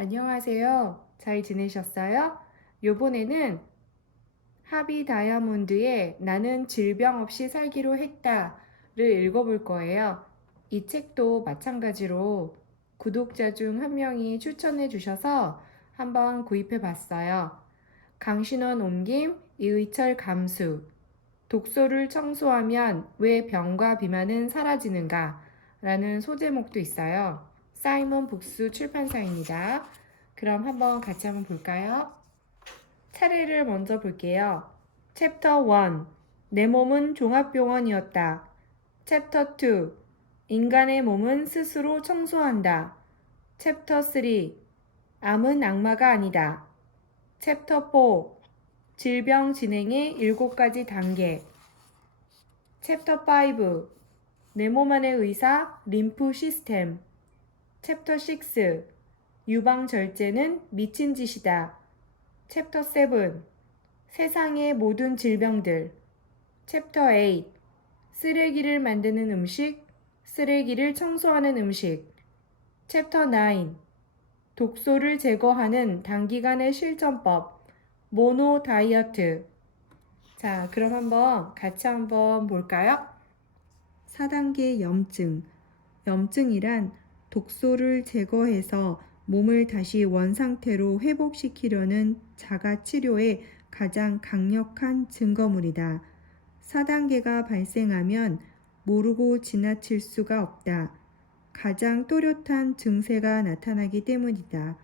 안녕하세요. 잘 지내셨어요? 요번에는 하비 다이아몬드의 나는 질병 없이 살기로 했다를 읽어볼 거예요. 이 책도 마찬가지로 구독자 중 한 명이 추천해 주셔서 한번 구입해 봤어요. 강신원 옮김, 이의철 감수, 독소를 청소하면 왜 병과 비만은 사라지는가? 라는 소제목도 있어요. 사이먼 북스 출판사입니다. 그럼 같이 볼까요? 차례를 먼저 볼게요. 챕터 1. 내 몸은 종합병원이었다. 챕터 2. 인간의 몸은 스스로 청소한다. 챕터 3. 암은 악마가 아니다. 챕터 4. 질병 진행의 7가지 단계. 챕터 5. 내 몸 안의 의사, 림프 시스템. 챕터 6. 유방 절제는 미친 짓이다. 챕터 7. 세상의 모든 질병들. 챕터 8. 쓰레기를 만드는 음식, 쓰레기를 청소하는 음식. 챕터 9. 독소를 제거하는 단기간의 실전법, 모노 다이어트. 자, 그럼 같이 볼까요? 4단계 염증. 염증이란 독소를 제거해서 몸을 다시 원상태로 회복시키려는 자가치료의 가장 강력한 증거물이다. 4단계가 발생하면 모르고 지나칠 수가 없다. 가장 또렷한 증세가 나타나기 때문이다.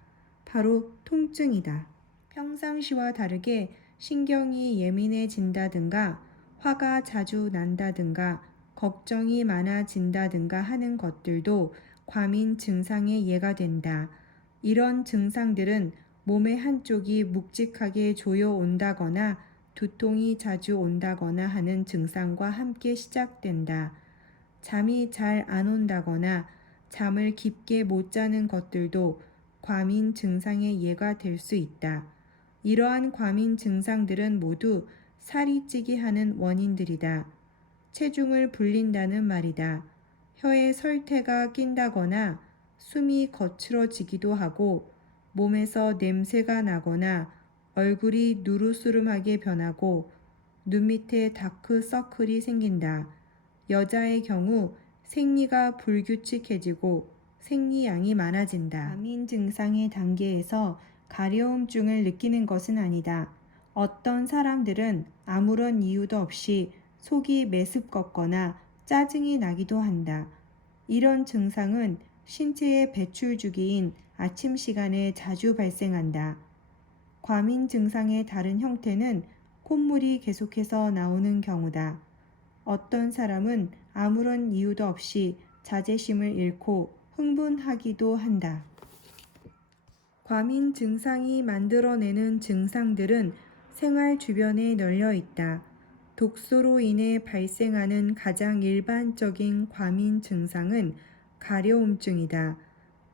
바로 통증이다. 평상시와 다르게 신경이 예민해진다든가 화가 자주 난다든가 걱정이 많아진다든가 하는 것들도 과민 증상의 예가 된다. 이런 증상들은 몸의 한쪽이 묵직하게 조여온다거나 두통이 자주 온다거나 하는 증상과 함께 시작된다. 잠이 잘 안 온다거나 잠을 깊게 못 자는 것들도 과민 증상의 예가 될 수 있다. 이러한 과민 증상들은 모두 살이 찌게 하는 원인들이다. 체중을 불린다는 말이다. 혀에 설태가 낀다거나 숨이 거칠어지기도 하고 몸에서 냄새가 나거나 얼굴이 누르스름하게 변하고 눈 밑에 다크 서클이 생긴다. 여자의 경우 생리가 불규칙해지고 생리량이 많아진다. 과민 증상의 단계에서 가려움증을 느끼는 것은 아니다. 어떤 사람들은 아무런 이유도 없이 속이 메습껍거나 짜증이 나기도 한다. 이런 증상은 신체의 배출 주기인 아침 시간에 자주 발생한다. 과민 증상의 다른 형태는 콧물이 계속해서 나오는 경우다. 어떤 사람은 아무런 이유도 없이 자제심을 잃고 흥분하기도 한다. 과민 증상이 만들어내는 증상들은 생활 주변에 널려 있다. 독소로 인해 발생하는 가장 일반적인 과민 증상은 가려움증이다.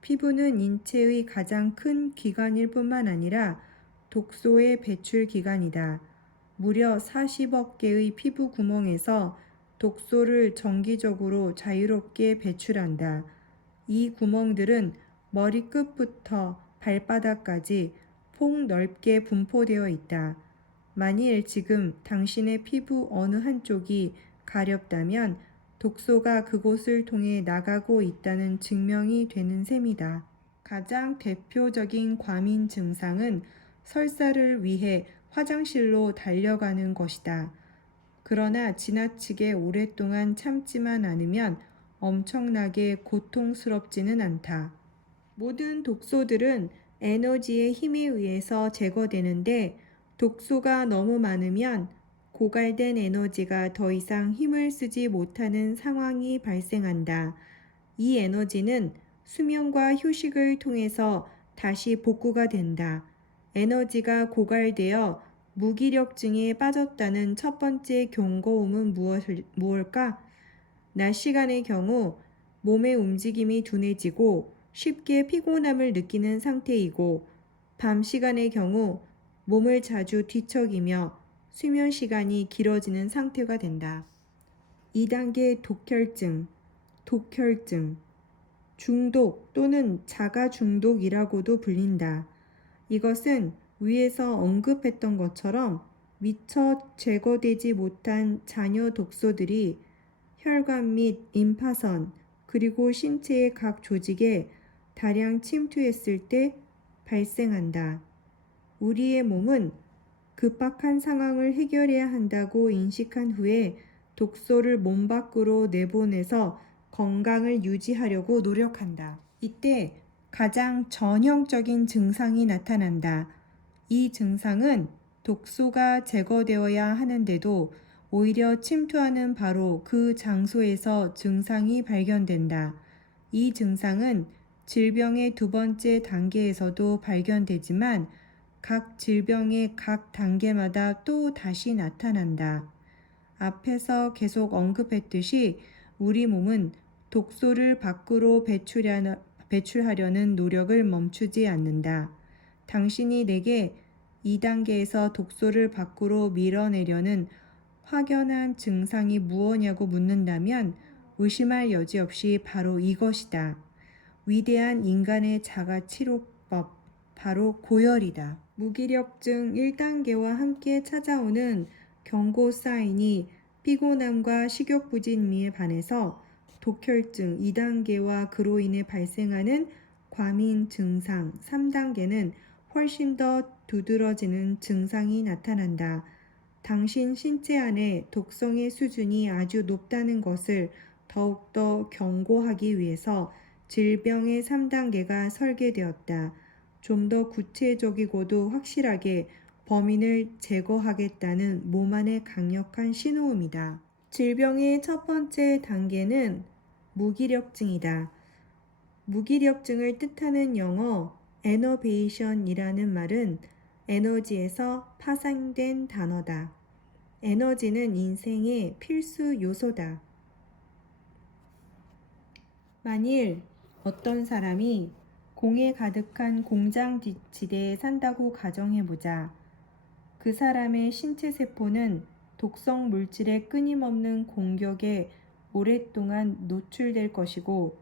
피부는 인체의 가장 큰 기관일 뿐만 아니라 독소의 배출 기관이다. 무려 40억 개의 피부 구멍에서 독소를 정기적으로 자유롭게 배출한다. 이 구멍들은 머리끝부터 발바닥까지 폭넓게 분포되어 있다. 만일 지금 당신의 피부 어느 한쪽이 가렵다면 독소가 그곳을 통해 나가고 있다는 증명이 되는 셈이다. 가장 대표적인 과민 증상은 설사를 위해 화장실로 달려가는 것이다. 그러나 지나치게 오랫동안 참지만 않으면 엄청나게 고통스럽지는 않다. 모든 독소들은 에너지의 힘에 의해서 제거되는데 독소가 너무 많으면 고갈된 에너지가 더 이상 힘을 쓰지 못하는 상황이 발생한다. 이 에너지는 수면과 휴식을 통해서 다시 복구가 된다. 에너지가 고갈되어 무기력증에 빠졌다는 첫 번째 경고음은 무엇일까? 낮 시간의 경우 몸의 움직임이 둔해지고 쉽게 피곤함을 느끼는 상태이고 밤 시간의 경우 몸을 자주 뒤척이며 수면 시간이 길어지는 상태가 된다. 2단계 독혈증. 중독 또는 자가 중독이라고도 불린다. 이것은 위에서 언급했던 것처럼 미처 제거되지 못한 잔여 독소들이 혈관 및 임파선 그리고 신체의 각 조직에 다량 침투했을 때 발생한다. 우리의 몸은 급박한 상황을 해결해야 한다고 인식한 후에 독소를 몸 밖으로 내보내서 건강을 유지하려고 노력한다. 이때 가장 전형적인 증상이 나타난다. 이 증상은 독소가 제거되어야 하는데도 오히려 침투하는 바로 그 장소에서 증상이 발견된다. 이 증상은 질병의 두 번째 단계에서도 발견되지만 각 질병의 각 단계마다 또 다시 나타난다. 앞에서 계속 언급했듯이 우리 몸은 독소를 밖으로 배출하려는 노력을 멈추지 않는다. 당신이 내게 2단계에서 독소를 밖으로 밀어내려는 확연한 증상이 무엇냐고 묻는다면 의심할 여지 없이 바로 이것이다. 위대한 인간의 자가치료법, 바로 고열이다. 무기력증 1단계와 함께 찾아오는 경고 사인이 피곤함과 식욕부진미에 반해서 독혈증 2단계와 그로 인해 발생하는 과민 증상 3단계는 훨씬 더 두드러지는 증상이 나타난다. 당신 신체 안에 독성의 수준이 아주 높다는 것을 더욱더 경고하기 위해서 질병의 3단계가 설계되었다. 좀 더 구체적이고도 확실하게 범인을 제거하겠다는 몸 안의 강력한 신호음이다. 질병의 첫 번째 단계는 무기력증이다. 무기력증을 뜻하는 영어 에너베이션이라는 말은 에너지에서 파생된 단어다. 에너지는 인생의 필수 요소다. 만일 어떤 사람이 공해 가득한 공장 지대에 산다고 가정해보자. 그 사람의 신체 세포는 독성 물질의 끊임없는 공격에 오랫동안 노출될 것이고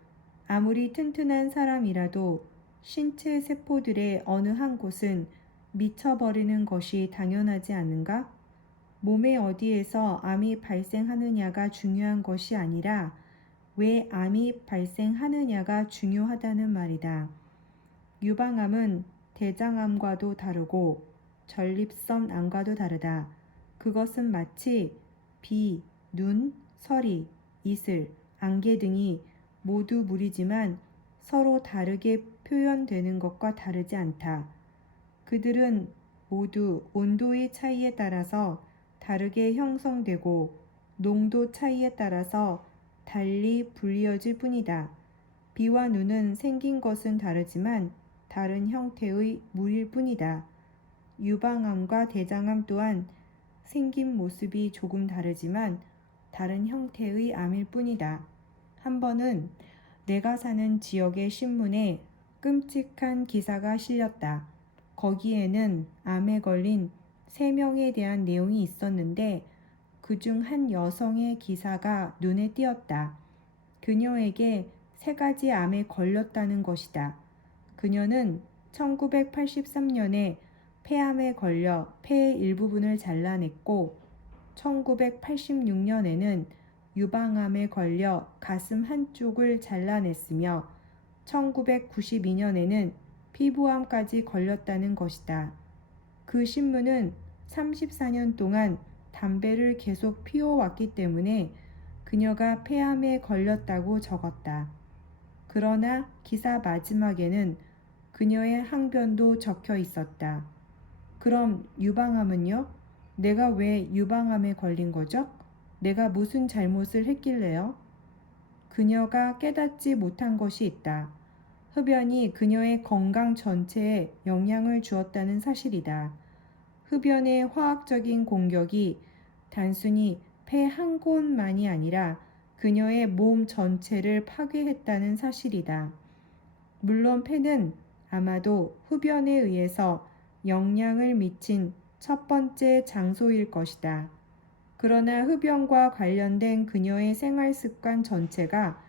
아무리 튼튼한 사람이라도 신체 세포들의 어느 한 곳은 미쳐버리는 것이 당연하지 않는가? 몸의 어디에서 암이 발생하느냐가 중요한 것이 아니라 왜 암이 발생하느냐가 중요하다는 말이다. 유방암은 대장암과도 다르고 전립선 암과도 다르다. 그것은 마치 비, 눈, 서리, 이슬, 안개 등이 모두 물이지만 서로 다르게 표현되는 것과 다르지 않다. 그들은 모두 온도의 차이에 따라서 다르게 형성되고 농도 차이에 따라서 달리 불리어질 뿐이다. 비와 눈은 생긴 것은 다르지만 다른 형태의 물일 뿐이다. 유방암과 대장암 또한 생긴 모습이 조금 다르지만 다른 형태의 암일 뿐이다. 한 번은 내가 사는 지역의 신문에 끔찍한 기사가 실렸다. 거기에는 암에 걸린 3명에 대한 내용이 있었는데 그중 한 여성의 기사가 눈에 띄었다. 그녀에게 3가지 암에 걸렸다는 것이다. 그녀는 1983년에 폐암에 걸려 폐의 일부분을 잘라냈고 1986년에는 유방암에 걸려 가슴 한쪽을 잘라냈으며 1992년에는 피부암까지 걸렸다는 것이다. 그 신문은 34년 동안 담배를 계속 피워왔기 때문에 그녀가 폐암에 걸렸다고 적었다. 그러나 기사 마지막에는 그녀의 항변도 적혀 있었다. 그럼 유방암은요? 내가 왜 유방암에 걸린 거죠? 내가 무슨 잘못을 했길래요? 그녀가 깨닫지 못한 것이 있다. 흡연이 그녀의 건강 전체에 영향을 주었다는 사실이다. 흡연의 화학적인 공격이 단순히 폐 한 곳만이 아니라 그녀의 몸 전체를 파괴했다는 사실이다. 물론 폐는 아마도 흡연에 의해서 영향을 미친 첫 번째 장소일 것이다. 그러나 흡연과 관련된 그녀의 생활 습관 전체가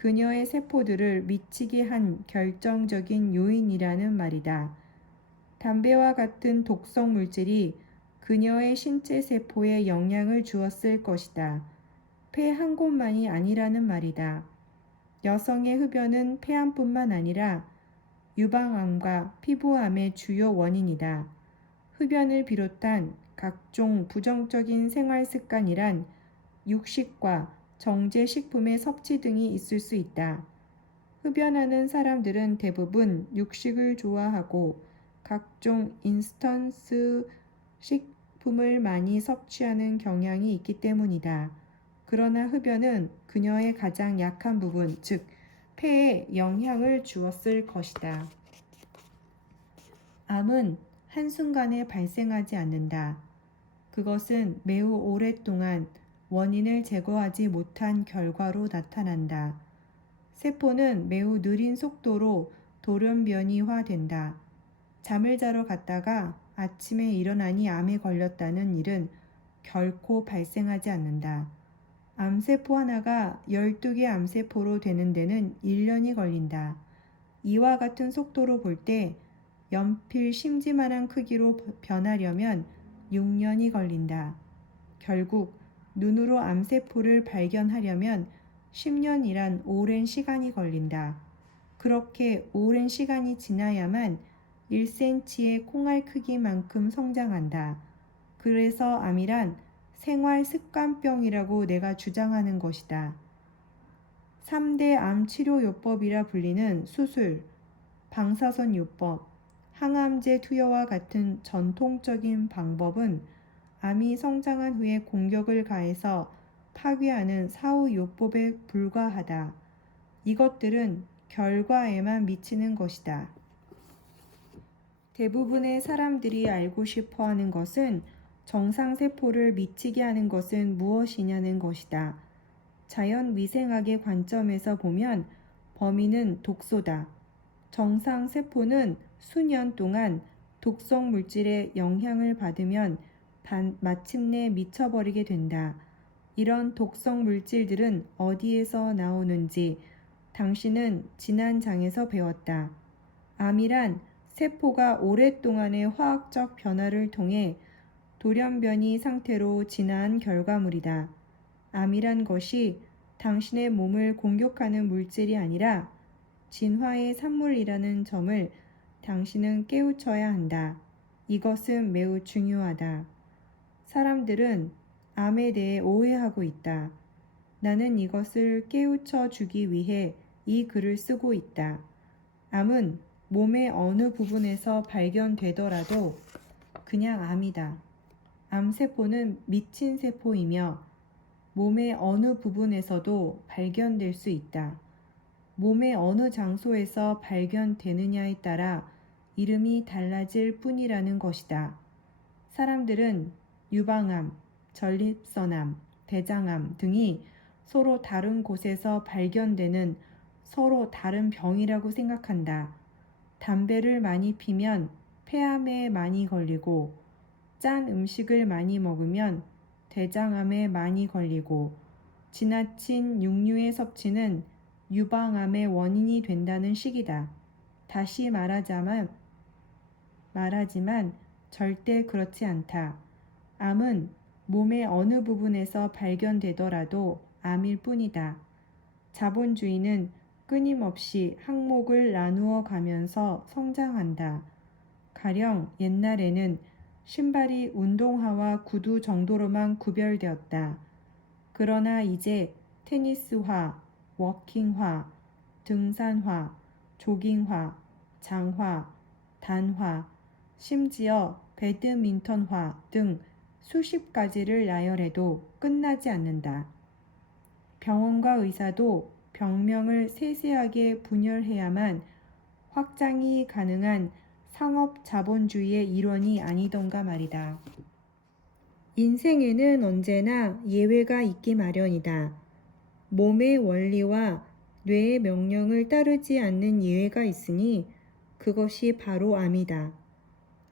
그녀의 세포들을 미치게 한 결정적인 요인이라는 말이다. 담배와 같은 독성 물질이 그녀의 신체 세포에 영향을 주었을 것이다. 폐 한 곳만이 아니라는 말이다. 여성의 흡연은 폐암뿐만 아니라 유방암과 피부암의 주요 원인이다. 흡연을 비롯한 각종 부정적인 생활 습관이란 육식과 정제 식품의 섭취 등이 있을 수 있다. 흡연하는 사람들은 대부분 육식을 좋아하고 각종 인스턴트 식품을 많이 섭취하는 경향이 있기 때문이다. 그러나 흡연은 그녀의 가장 약한 부분, 즉 폐에 영향을 주었을 것이다. 암은 한순간에 발생하지 않는다. 그것은 매우 오랫동안 원인을 제거하지 못한 결과로 나타난다. 세포는 매우 느린 속도로 돌연변이화된다. 잠을 자러 갔다가 아침에 일어나니 암에 걸렸다는 일은 결코 발생하지 않는다. 암세포 하나가 12개 암세포로 되는 데는 1년이 걸린다. 이와 같은 속도로 볼 때 연필 심지만한 크기로 변하려면 6년이 걸린다. 결국 눈으로 암세포를 발견하려면 10년이란 오랜 시간이 걸린다. 그렇게 오랜 시간이 지나야만 1cm의 콩알 크기만큼 성장한다. 그래서 암이란 생활 습관병이라고 내가 주장하는 것이다. 3대 암 치료 요법이라 불리는 수술, 방사선 요법, 항암제 투여와 같은 전통적인 방법은 암이 성장한 후에 공격을 가해서 파괴하는 사후 요법에 불과하다. 이것들은 결과에만 미치는 것이다. 대부분의 사람들이 알고 싶어 하는 것은 정상세포를 미치게 하는 것은 무엇이냐는 것이다. 자연위생학의 관점에서 보면 범인은 독소다. 정상세포는 수년 동안 독성 물질의 영향을 받으면 마침내 미쳐버리게 된다. 이런 독성 물질들은 어디에서 나오는지 당신은 지난 장에서 배웠다. 암이란 세포가 오랫동안의 화학적 변화를 통해 돌연변이 상태로 진화한 결과물이다. 암이란 것이 당신의 몸을 공격하는 물질이 아니라 진화의 산물이라는 점을 당신은 깨우쳐야 한다. 이것은 매우 중요하다. 사람들은 암에 대해 오해하고 있다. 나는 이것을 깨우쳐 주기 위해 이 글을 쓰고 있다. 암은 몸의 어느 부분에서 발견되더라도 그냥 암이다. 암세포는 미친 세포이며 몸의 어느 부분에서도 발견될 수 있다. 몸의 어느 장소에서 발견되느냐에 따라 이름이 달라질 뿐이라는 것이다. 사람들은 유방암, 전립선암, 대장암 등이 서로 다른 곳에서 발견되는 서로 다른 병이라고 생각한다. 담배를 많이 피면 폐암에 많이 걸리고 짠 음식을 많이 먹으면 대장암에 많이 걸리고 지나친 육류의 섭취는 유방암의 원인이 된다는 식이다. 다시 말하지만 절대 그렇지 않다. 암은 몸의 어느 부분에서 발견되더라도 암일 뿐이다. 자본주의는 끊임없이 항목을 나누어 가면서 성장한다. 가령 옛날에는 신발이 운동화와 구두 정도로만 구별되었다. 그러나 이제 테니스화, 워킹화, 등산화, 조깅화, 장화, 단화, 심지어 배드민턴화 등 수십 가지를 나열해도 끝나지 않는다. 병원과 의사도 병명을 세세하게 분열해야만 확장이 가능한 상업 자본주의의 일원이 아니던가 말이다. 인생에는 언제나 예외가 있기 마련이다. 몸의 원리와 뇌의 명령을 따르지 않는 예외가 있으니 그것이 바로 암이다.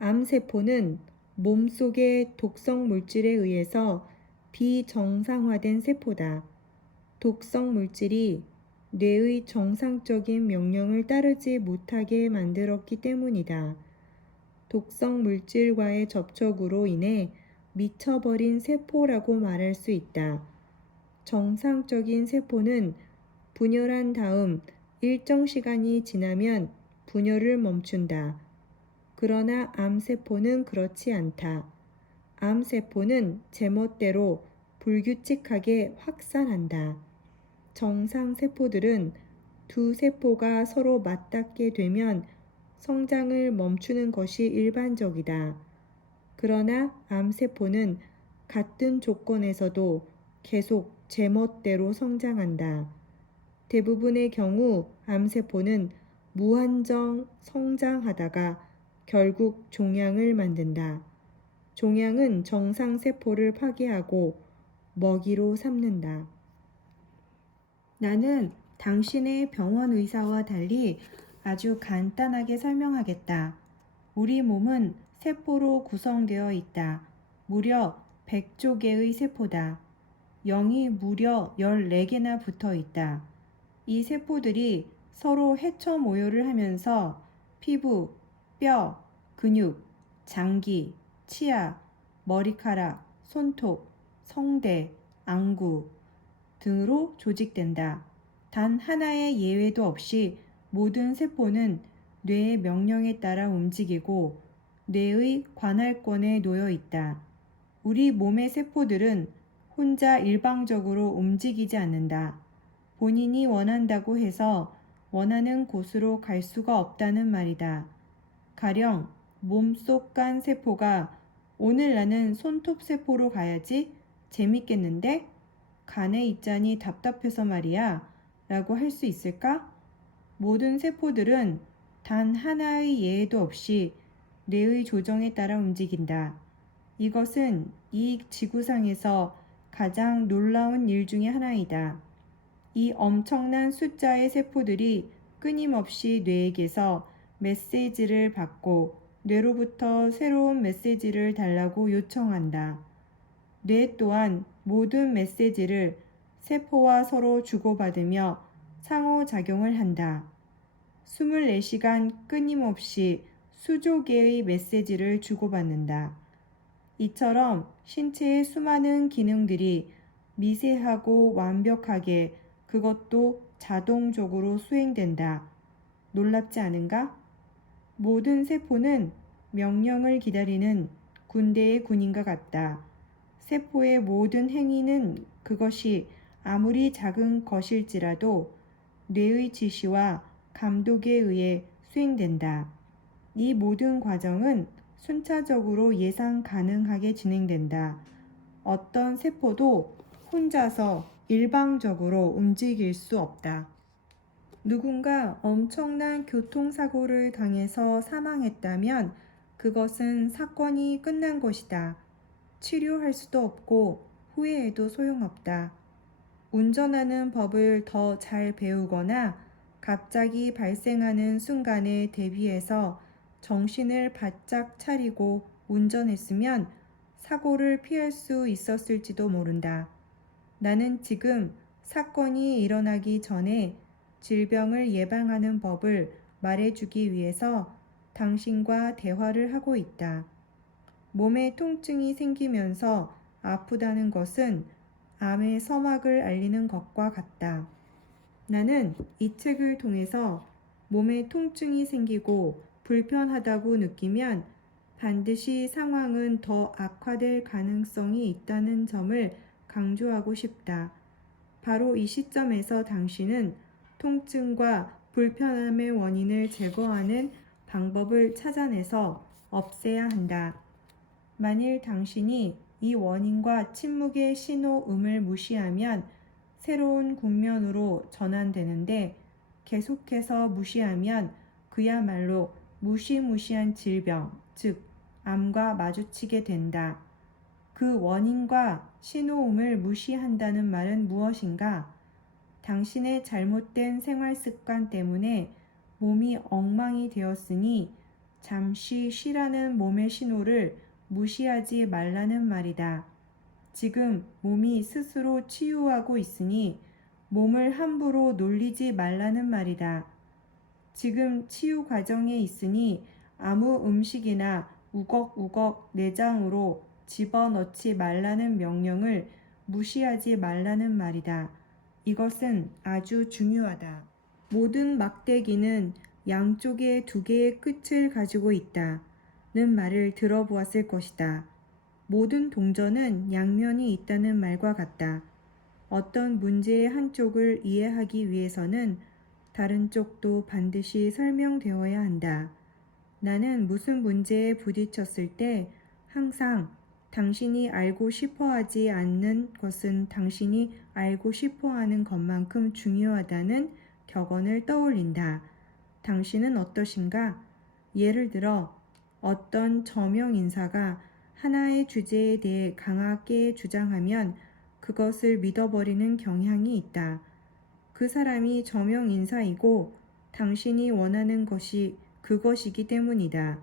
암세포는 몸속의 독성 물질에 의해서 비정상화된 세포다. 독성 물질이 뇌의 정상적인 명령을 따르지 못하게 만들었기 때문이다. 독성 물질과의 접촉으로 인해 미쳐버린 세포라고 말할 수 있다. 정상적인 세포는 분열한 다음 일정 시간이 지나면 분열을 멈춘다. 그러나 암세포는 그렇지 않다. 암세포는 제멋대로 불규칙하게 확산한다. 정상 세포들은 두 세포가 서로 맞닿게 되면 성장을 멈추는 것이 일반적이다. 그러나 암세포는 같은 조건에서도 계속 제멋대로 성장한다. 대부분의 경우 암세포는 무한정 성장하다가 결국 종양을 만든다. 종양은 정상세포를 파괴하고 먹이로 삼는다. 나는 당신의 병원 의사와 달리 아주 간단하게 설명하겠다. 우리 몸은 세포로 구성되어 있다. 무려 100조 개의 세포다. 0이 무려 14개나 붙어 있다. 이 세포들이 서로 해쳐 모여를 하면서 피부, 뼈, 근육, 장기, 치아, 머리카락, 손톱, 성대, 안구 등으로 조직된다. 단 하나의 예외도 없이 모든 세포는 뇌의 명령에 따라 움직이고 뇌의 관할권에 놓여 있다. 우리 몸의 세포들은 혼자 일방적으로 움직이지 않는다. 본인이 원한다고 해서 원하는 곳으로 갈 수가 없다는 말이다. 가령 몸속 간 세포가 오늘 나는 손톱 세포로 가야지 재밌겠는데? 간에 있자니 답답해서 말이야 라고 할 수 있을까? 모든 세포들은 단 하나의 예외도 없이 뇌의 조정에 따라 움직인다. 이것은 이 지구상에서 가장 놀라운 일 중에 하나이다. 이 엄청난 숫자의 세포들이 끊임없이 뇌에게서 메시지를 받고 뇌로부터 새로운 메시지를 달라고 요청한다. 뇌 또한 모든 메시지를 세포와 서로 주고받으며 상호작용을 한다. 24시간 끊임없이 수조 개의 메시지를 주고받는다. 이처럼 신체의 수많은 기능들이 미세하고 완벽하게 그것도 자동적으로 수행된다. 놀랍지 않은가? 모든 세포는 명령을 기다리는 군대의 군인과 같다. 세포의 모든 행위는 그것이 아무리 작은 것일지라도 뇌의 지시와 감독에 의해 수행된다. 이 모든 과정은 순차적으로 예상 가능하게 진행된다. 어떤 세포도 혼자서 일방적으로 움직일 수 없다. 누군가 엄청난 교통사고를 당해서 사망했다면 그것은 사건이 끝난 것이다. 치료할 수도 없고 후회해도 소용없다. 운전하는 법을 더 잘 배우거나 갑자기 발생하는 순간에 대비해서 정신을 바짝 차리고 운전했으면 사고를 피할 수 있었을지도 모른다. 나는 지금 사건이 일어나기 전에 질병을 예방하는 법을 말해주기 위해서 당신과 대화를 하고 있다. 몸에 통증이 생기면서 아프다는 것은 암의 서막을 알리는 것과 같다. 나는 이 책을 통해서 몸에 통증이 생기고 불편하다고 느끼면 반드시 상황은 더 악화될 가능성이 있다는 점을 강조하고 싶다. 바로 이 시점에서 당신은 통증과 불편함의 원인을 제거하는 방법을 찾아내서 없애야 한다. 만일 당신이 이 원인과 침묵의 신호음을 무시하면 새로운 국면으로 전환되는데 계속해서 무시하면 그야말로 무시무시한 질병, 즉 암과 마주치게 된다. 그 원인과 신호음을 무시한다는 말은 무엇인가? 당신의 잘못된 생활 습관 때문에 몸이 엉망이 되었으니 잠시 쉬라는 몸의 신호를 무시하지 말라는 말이다. 지금 몸이 스스로 치유하고 있으니 몸을 함부로 놀리지 말라는 말이다. 지금 치유 과정에 있으니 아무 음식이나 우걱우걱 내장으로 집어넣지 말라는 명령을 무시하지 말라는 말이다. 이것은 아주 중요하다. 모든 막대기는 양쪽에 두 개의 끝을 가지고 있다. 는 말을 들어보았을 것이다. 모든 동전은 양면이 있다는 말과 같다. 어떤 문제의 한쪽을 이해하기 위해서는 다른 쪽도 반드시 설명되어야 한다. 나는 무슨 문제에 부딪혔을 때 항상 당신이 알고 싶어 하지 않는 것은 당신이 알고 싶어 하는 것만큼 중요하다는 격언을 떠올린다. 당신은 어떠신가? 예를 들어 어떤 저명 인사가 하나의 주제에 대해 강하게 주장하면 그것을 믿어버리는 경향이 있다. 그 사람이 저명 인사이고 당신이 원하는 것이 그것이기 때문이다.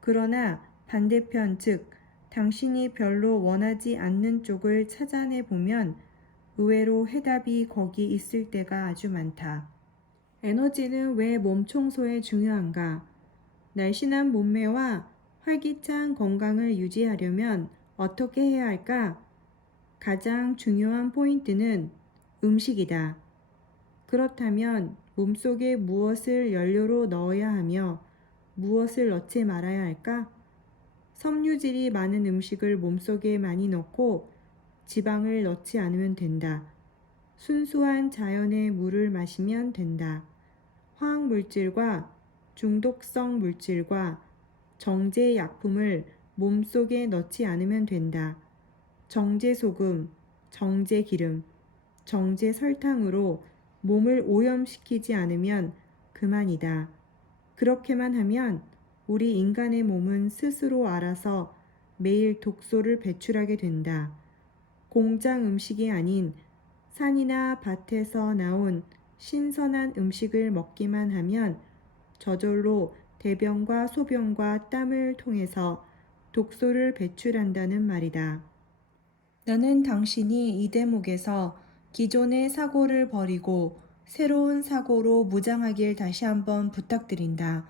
그러나 반대편 즉 당신이 별로 원하지 않는 쪽을 찾아내 보면 의외로 해답이 거기 있을 때가 아주 많다. 에너지는 왜 몸 청소에 중요한가? 날씬한 몸매와 활기찬 건강을 유지하려면 어떻게 해야 할까? 가장 중요한 포인트는 음식이다. 그렇다면 몸속에 무엇을 연료로 넣어야 하며 무엇을 넣지 말아야 할까? 섬유질이 많은 음식을 몸속에 많이 넣고 지방을 넣지 않으면 된다. 순수한 자연의 물을 마시면 된다. 화학물질과 중독성 물질과 정제 약품을 몸속에 넣지 않으면 된다. 정제 소금, 정제 기름, 정제 설탕으로 몸을 오염시키지 않으면 그만이다. 그렇게만 하면 우리 인간의 몸은 스스로 알아서 매일 독소를 배출하게 된다. 공장 음식이 아닌 산이나 밭에서 나온 신선한 음식을 먹기만 하면 저절로 대변과 소변과 땀을 통해서 독소를 배출한다는 말이다. 나는 당신이 이 대목에서 기존의 사고를 버리고 새로운 사고로 무장하길 다시 한번 부탁드린다.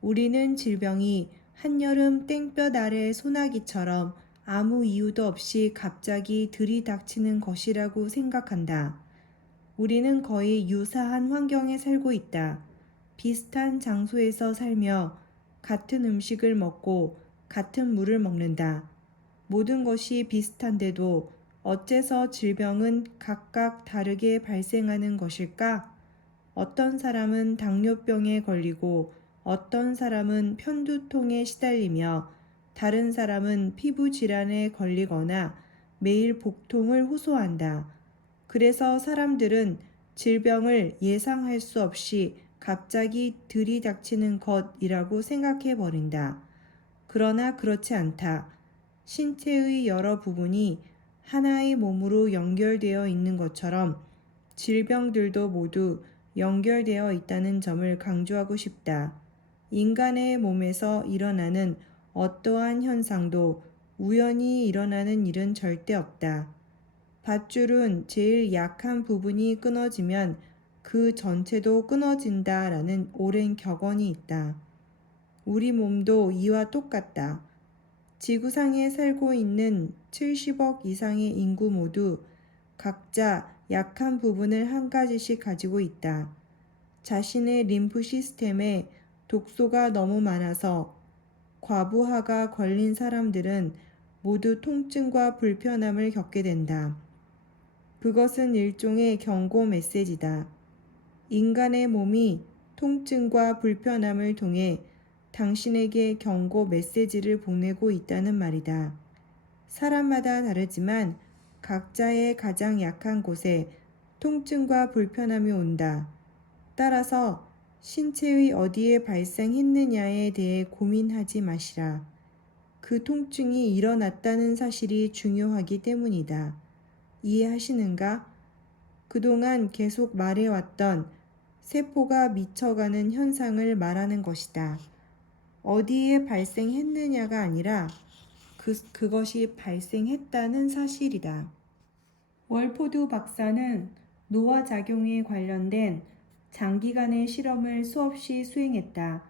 우리는 질병이 한여름 땡볕 아래 소나기처럼 아무 이유도 없이 갑자기 들이닥치는 것이라고 생각한다. 우리는 거의 유사한 환경에 살고 있다. 비슷한 장소에서 살며 같은 음식을 먹고 같은 물을 먹는다. 모든 것이 비슷한데도 어째서 질병은 각각 다르게 발생하는 것일까? 어떤 사람은 당뇨병에 걸리고 어떤 사람은 편두통에 시달리며 다른 사람은 피부 질환에 걸리거나 매일 복통을 호소한다. 그래서 사람들은 질병을 예상할 수 없이 갑자기 들이닥치는 것이라고 생각해 버린다. 그러나 그렇지 않다. 신체의 여러 부분이 하나의 몸으로 연결되어 있는 것처럼 질병들도 모두 연결되어 있다는 점을 강조하고 싶다. 인간의 몸에서 일어나는 어떠한 현상도 우연히 일어나는 일은 절대 없다. 밧줄은 제일 약한 부분이 끊어지면 그 전체도 끊어진다라는 오랜 격언이 있다. 우리 몸도 이와 똑같다. 지구상에 살고 있는 70억 이상의 인구 모두 각자 약한 부분을 한 가지씩 가지고 있다. 자신의 림프 시스템에 독소가 너무 많아서 과부하가 걸린 사람들은 모두 통증과 불편함을 겪게 된다. 그것은 일종의 경고 메시지다. 인간의 몸이 통증과 불편함을 통해 당신에게 경고 메시지를 보내고 있다는 말이다. 사람마다 다르지만 각자의 가장 약한 곳에 통증과 불편함이 온다. 따라서 신체의 어디에 발생했느냐에 대해 고민하지 마시라. 그 통증이 일어났다는 사실이 중요하기 때문이다. 이해하시는가? 그동안 계속 말해왔던 세포가 미쳐가는 현상을 말하는 것이다. 어디에 발생했느냐가 아니라 그것이 발생했다는 사실이다. 월포드 박사는 노화작용에 관련된 장기간의 실험을 수없이 수행했다.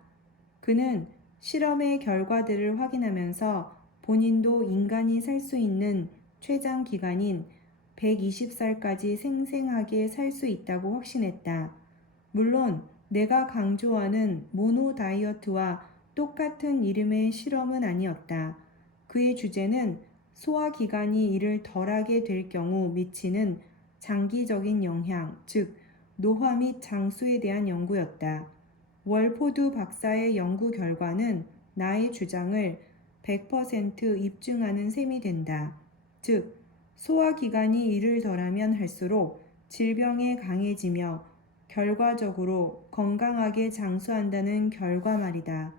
그는 실험의 결과들을 확인하면서 본인도 인간이 살 수 있는 최장 기간인 120살까지 생생하게 살 수 있다고 확신했다. 물론 내가 강조하는 모노 다이어트와 똑같은 이름의 실험은 아니었다. 그의 주제는 소화 기관이 이를 덜하게 될 경우 미치는 장기적인 영향, 즉 노화 및 장수에 대한 연구였다. 월포드 박사의 연구 결과는 나의 주장을 100% 입증하는 셈이 된다. 즉, 소화 기관이 이를 덜하면 할수록 질병에 강해지며 결과적으로 건강하게 장수한다는 결과 말이다.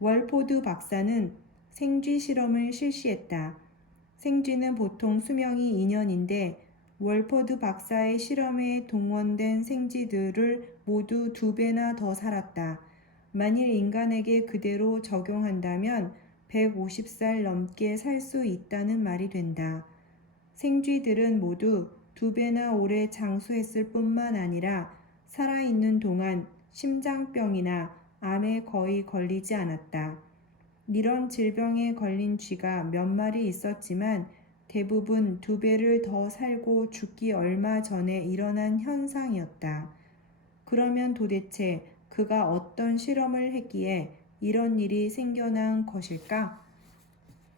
월포드 박사는 생쥐 실험을 실시했다. 생쥐는 보통 수명이 2년인데 월포드 박사의 실험에 동원된 생쥐들을 모두 2배나 더 살았다. 만일 인간에게 그대로 적용한다면 150살 넘게 살 수 있다는 말이 된다. 생쥐들은 모두 2배나 오래 장수했을 뿐만 아니라 살아있는 동안 심장병이나 암에 거의 걸리지 않았다. 이런 질병에 걸린 쥐가 몇 마리 있었지만 대부분 2배를 더 살고 죽기 얼마 전에 일어난 현상이었다. 그러면 도대체 그가 어떤 실험을 했기에 이런 일이 생겨난 것일까?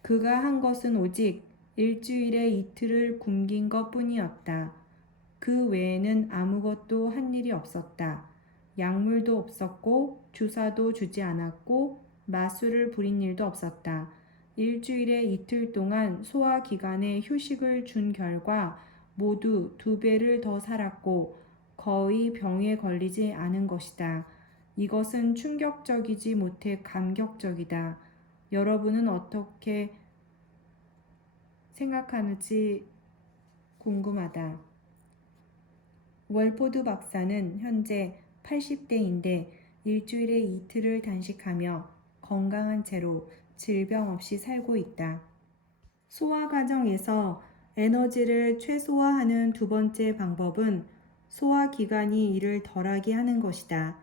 그가 한 것은 오직 일주일에 이틀을 굶긴 것 뿐이었다. 그 외에는 아무것도 한 일이 없었다. 약물도 없었고 주사도 주지 않았고 마술을 부린 일도 없었다. 일주일에 이틀 동안 소화기관에 휴식을 준 결과 모두 2배를 더 살았고 거의 병에 걸리지 않은 것이다. 이것은 충격적이지 못해 감격적이다. 여러분은 어떻게 생각하는지 궁금하다. 월포드 박사는 현재 80대인데 일주일에 이틀을 단식하며 건강한 채로 질병 없이 살고 있다. 소화 과정에서 에너지를 최소화하는 두 번째 방법은 소화 기관이 이를 덜하게 하는 것이다.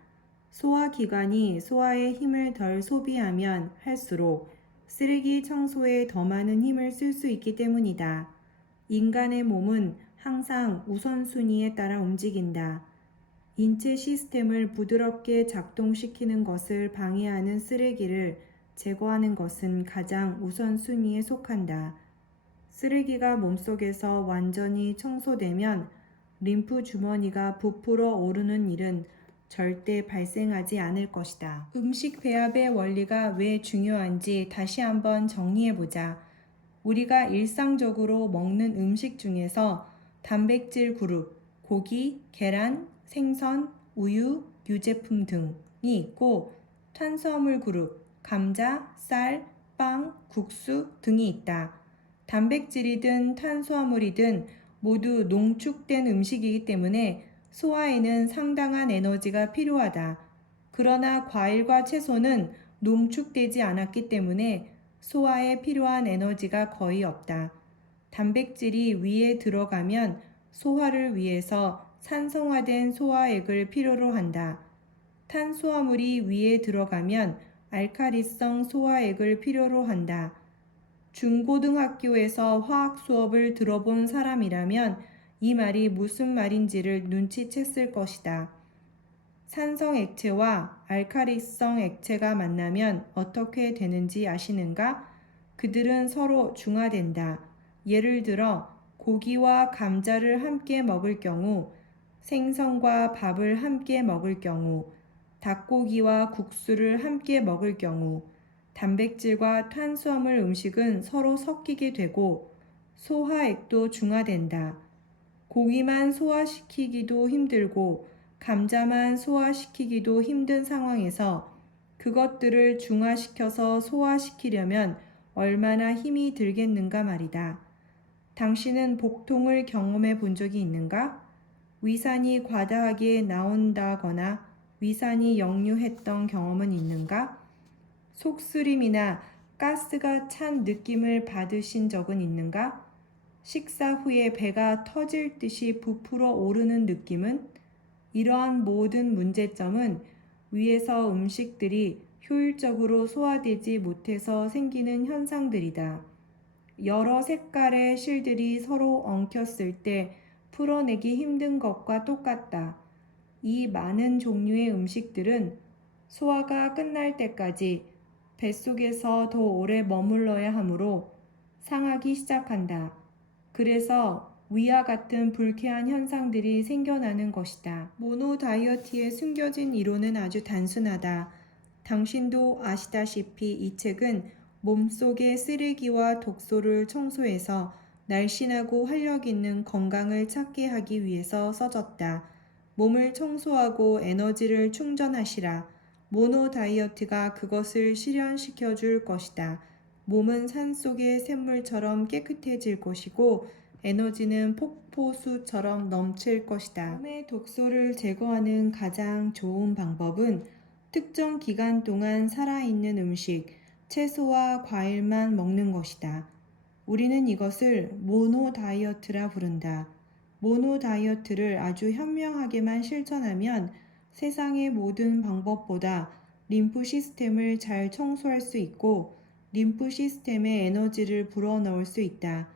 소화 기관이 소화의 힘을 덜 소비하면 할수록 쓰레기 청소에 더 많은 힘을 쓸 수 있기 때문이다. 인간의 몸은 항상 우선순위에 따라 움직인다. 인체 시스템을 부드럽게 작동시키는 것을 방해하는 쓰레기를 제거하는 것은 가장 우선순위에 속한다. 쓰레기가 몸속에서 완전히 청소되면 림프 주머니가 부풀어 오르는 일은 절대 발생하지 않을 것이다. 음식 배합의 원리가 왜 중요한지 다시 한번 정리해보자. 우리가 일상적으로 먹는 음식 중에서 단백질 그룹, 고기, 계란, 생선, 우유, 유제품 등이 있고 탄수화물 그룹, 감자, 쌀, 빵, 국수 등이 있다. 단백질이든 탄수화물이든 모두 농축된 음식이기 때문에 소화에는 상당한 에너지가 필요하다. 그러나 과일과 채소는 농축되지 않았기 때문에 소화에 필요한 에너지가 거의 없다. 단백질이 위에 들어가면 소화를 위해서 산성화된 소화액을 필요로 한다. 탄수화물이 위에 들어가면 알칼리성 소화액을 필요로 한다. 중고등학교에서 화학 수업을 들어본 사람이라면 이 말이 무슨 말인지를 눈치챘을 것이다. 산성 액체와 알칼리성 액체가 만나면 어떻게 되는지 아시는가? 그들은 서로 중화된다. 예를 들어 고기와 감자를 함께 먹을 경우, 생선과 밥을 함께 먹을 경우, 닭고기와 국수를 함께 먹을 경우, 단백질과 탄수화물 음식은 서로 섞이게 되고 소화액도 중화된다. 고기만 소화시키기도 힘들고 감자만 소화시키기도 힘든 상황에서 그것들을 중화시켜서 소화시키려면 얼마나 힘이 들겠는가 말이다. 당신은 복통을 경험해 본 적이 있는가? 위산이 과다하게 나온다거나 위산이 역류했던 경험은 있는가? 속쓰림이나 가스가 찬 느낌을 받으신 적은 있는가? 식사 후에 배가 터질 듯이 부풀어 오르는 느낌은? 이러한 모든 문제점은 위에서 음식들이 효율적으로 소화되지 못해서 생기는 현상들이다. 여러 색깔의 실들이 서로 엉켰을 때 풀어내기 힘든 것과 똑같다. 이 많은 종류의 음식들은 소화가 끝날 때까지 뱃속에서 더 오래 머물러야 하므로 상하기 시작한다. 그래서 위와 같은 불쾌한 현상들이 생겨나는 것이다. 모노 다이어트의 숨겨진 이론은 아주 단순하다. 당신도 아시다시피 이 책은 몸속의 쓰레기와 독소를 청소해서 날씬하고 활력 있는 건강을 찾게 하기 위해서 써졌다. 몸을 청소하고 에너지를 충전하시라. 모노 다이어트가 그것을 실현시켜 줄 것이다. 몸은 산속의 샘물처럼 깨끗해질 것이고 에너지는 폭포수처럼 넘칠 것이다. 몸의 독소를 제거하는 가장 좋은 방법은 특정 기간 동안 살아있는 음식, 채소와 과일만 먹는 것이다. 우리는 이것을 모노 다이어트라 부른다. 모노 다이어트를 아주 현명하게만 실천하면 세상의 모든 방법보다 림프 시스템을 잘 청소할 수 있고 림프 시스템에 에너지를 불어넣을 수 있다.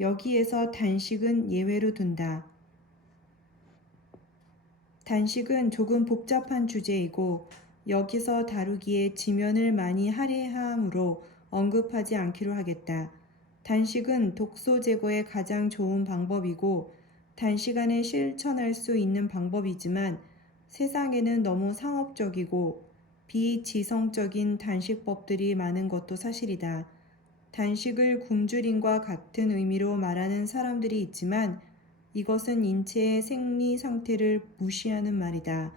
여기에서 단식은 예외로 둔다. 단식은 조금 복잡한 주제이고 여기서 다루기에 지면을 많이 할애하므로 언급하지 않기로 하겠다. 단식은 독소 제거의 가장 좋은 방법이고 단시간에 실천할 수 있는 방법이지만 세상에는 너무 상업적이고 비지성적인 단식법들이 많은 것도 사실이다. 단식을 굶주림과 같은 의미로 말하는 사람들이 있지만 이것은 인체의 생리 상태를 무시하는 말이다.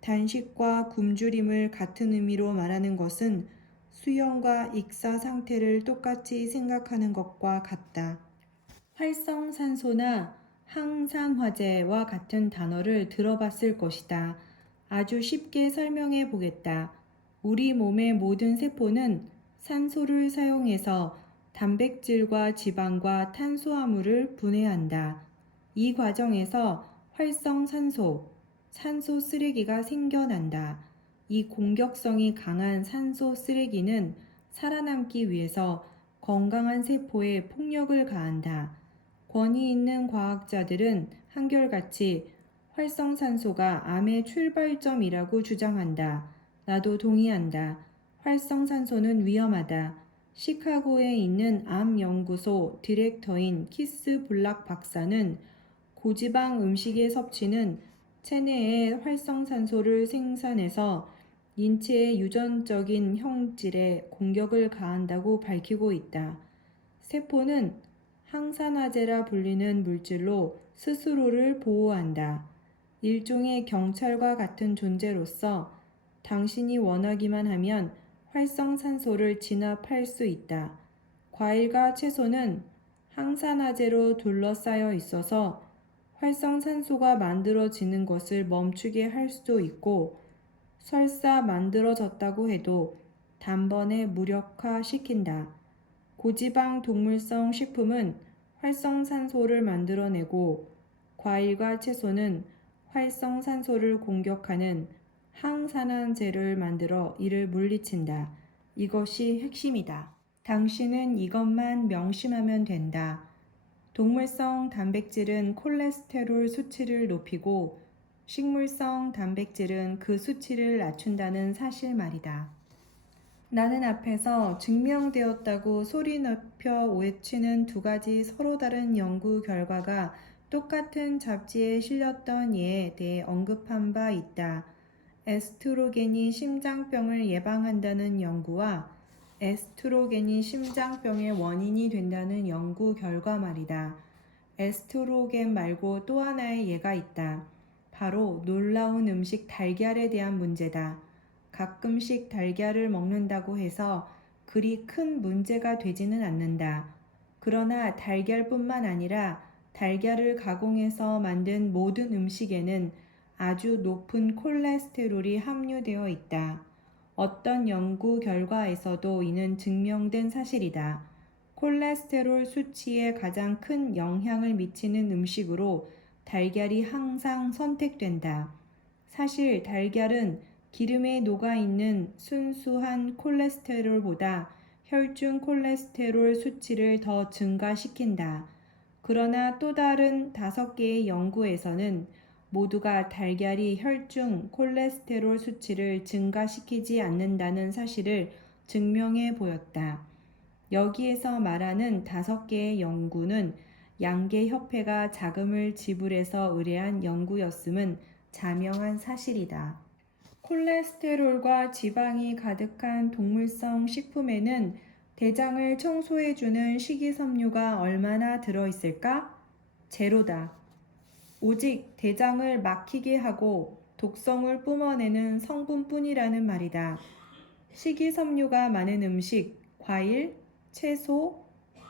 단식과 굶주림을 같은 의미로 말하는 것은 수영과 익사 상태를 똑같이 생각하는 것과 같다. 활성산소나 항산화제와 같은 단어를 들어봤을 것이다. 아주 쉽게 설명해 보겠다. 우리 몸의 모든 세포는 산소를 사용해서 단백질과 지방과 탄수화물을 분해한다. 이 과정에서 활성산소, 산소 쓰레기가 생겨난다. 이 공격성이 강한 산소 쓰레기는 살아남기 위해서 건강한 세포에 폭력을 가한다. 권위 있는 과학자들은 한결같이 활성산소가 암의 출발점이라고 주장한다. 나도 동의한다. 활성산소는 위험하다. 시카고에 있는 암 연구소 디렉터인 키스 블락 박사는 고지방 음식의 섭취는 체내에 활성산소를 생산해서 인체의 유전적인 형질에 공격을 가한다고 밝히고 있다. 세포는 항산화제라 불리는 물질로 스스로를 보호한다. 일종의 경찰과 같은 존재로서 당신이 원하기만 하면 활성산소를 진압할 수 있다. 과일과 채소는 항산화제로 둘러싸여 있어서 활성산소가 만들어지는 것을 멈추게 할 수도 있고 설사 만들어졌다고 해도 단번에 무력화시킨다. 고지방 동물성 식품은 활성산소를 만들어내고 과일과 채소는 활성산소를 공격하는 항산화제를 만들어 이를 물리친다. 이것이 핵심이다. 당신은 이것만 명심하면 된다. 동물성 단백질은 콜레스테롤 수치를 높이고 식물성 단백질은 그 수치를 낮춘다는 사실 말이다. 나는 앞에서 증명되었다고 소리 높여 외치는 두 가지 서로 다른 연구 결과가 똑같은 잡지에 실렸던 예에 대해 언급한 바 있다. 에스트로겐이 심장병을 예방한다는 연구와 에스트로겐이 심장병의 원인이 된다는 연구 결과 말이다. 에스트로겐 말고 또 하나의 예가 있다. 바로 놀라운 음식 달걀에 대한 문제다. 가끔씩 달걀을 먹는다고 해서 그리 큰 문제가 되지는 않는다. 그러나 달걀뿐만 아니라 달걀을 가공해서 만든 모든 음식에는 아주 높은 콜레스테롤이 함유되어 있다. 어떤 연구 결과에서도 이는 증명된 사실이다. 콜레스테롤 수치에 가장 큰 영향을 미치는 음식으로 달걀이 항상 선택된다. 사실 달걀은 기름에 녹아있는 순수한 콜레스테롤보다 혈중 콜레스테롤 수치를 더 증가시킨다. 그러나 또 다른 5개의 연구에서는 모두가 달걀이 혈중 콜레스테롤 수치를 증가시키지 않는다는 사실을 증명해 보였다. 여기에서 말하는 5개의 연구는 양계협회가 자금을 지불해서 의뢰한 연구였음은 자명한 사실이다. 콜레스테롤과 지방이 가득한 동물성 식품에는 대장을 청소해주는 식이섬유가 얼마나 들어있을까? 제로다. 오직 대장을 막히게 하고 독성을 뿜어내는 성분뿐이라는 말이다. 식이섬유가 많은 음식, 과일, 채소,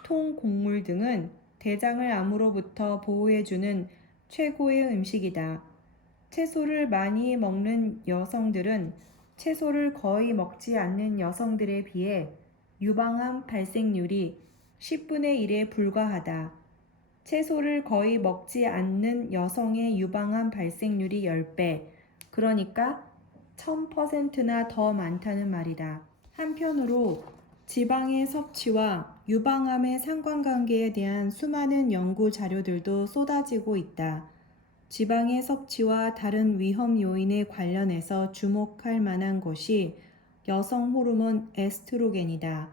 통곡물 등은 대장을 암으로부터 보호해주는 최고의 음식이다. 채소를 많이 먹는 여성들은 채소를 거의 먹지 않는 여성들에 비해 유방암 발생률이 10분의 1에 불과하다. 채소를 거의 먹지 않는 여성의 유방암 발생률이 10배, 그러니까 1000%나 더 많다는 말이다. 한편으로 지방의 섭취와 유방암의 상관관계에 대한 수많은 연구 자료들도 쏟아지고 있다. 지방의 섭취와 다른 위험 요인에 관련해서 주목할 만한 것이 여성 호르몬 에스트로겐이다.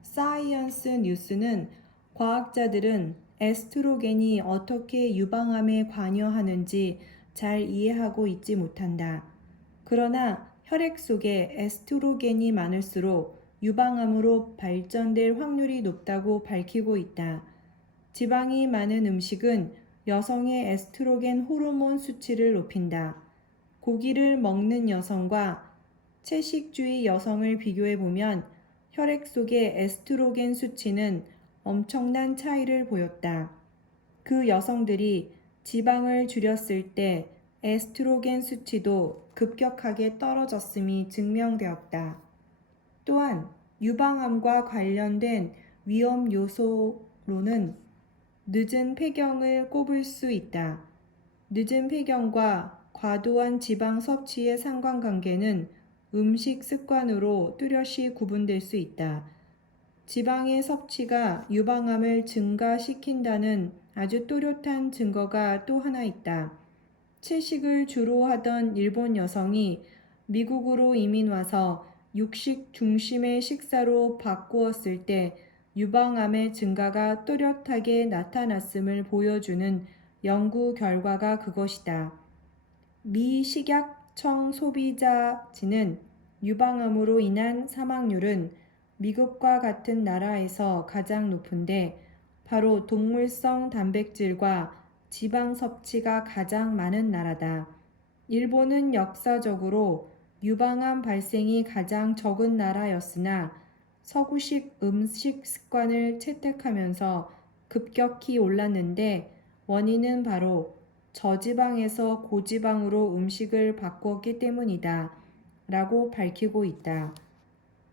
사이언스 뉴스는 과학자들은 에스트로겐이 어떻게 유방암에 관여하는지 잘 이해하고 있지 못한다. 그러나 혈액 속에 에스트로겐이 많을수록 유방암으로 발전될 확률이 높다고 밝히고 있다. 지방이 많은 음식은 여성의 에스트로겐 호르몬 수치를 높인다. 고기를 먹는 여성과 채식주의 여성을 비교해보면 혈액 속의 에스트로겐 수치는 엄청난 차이를 보였다. 그 여성들이 지방을 줄였을 때 에스트로겐 수치도 급격하게 떨어졌음이 증명되었다. 또한 유방암과 관련된 위험 요소로는 늦은 폐경을 꼽을 수 있다. 늦은 폐경과 과도한 지방 섭취의 상관관계는 음식 습관으로 뚜렷이 구분될 수 있다. 지방의 섭취가 유방암을 증가시킨다는 아주 또렷한 증거가 또 하나 있다. 채식을 주로 하던 일본 여성이 미국으로 이민 와서 육식 중심의 식사로 바꾸었을 때 유방암의 증가가 또렷하게 나타났음을 보여주는 연구 결과가 그것이다. 미 식약청 소비자진은 유방암으로 인한 사망률은 미국과 같은 나라에서 가장 높은데 바로 동물성 단백질과 지방 섭취가 가장 많은 나라다. 일본은 역사적으로 유방암 발생이 가장 적은 나라였으나 서구식 음식 습관을 채택하면서 급격히 올랐는데 원인은 바로 저지방에서 고지방으로 음식을 바꾸었기 때문이다. 라고 밝히고 있다.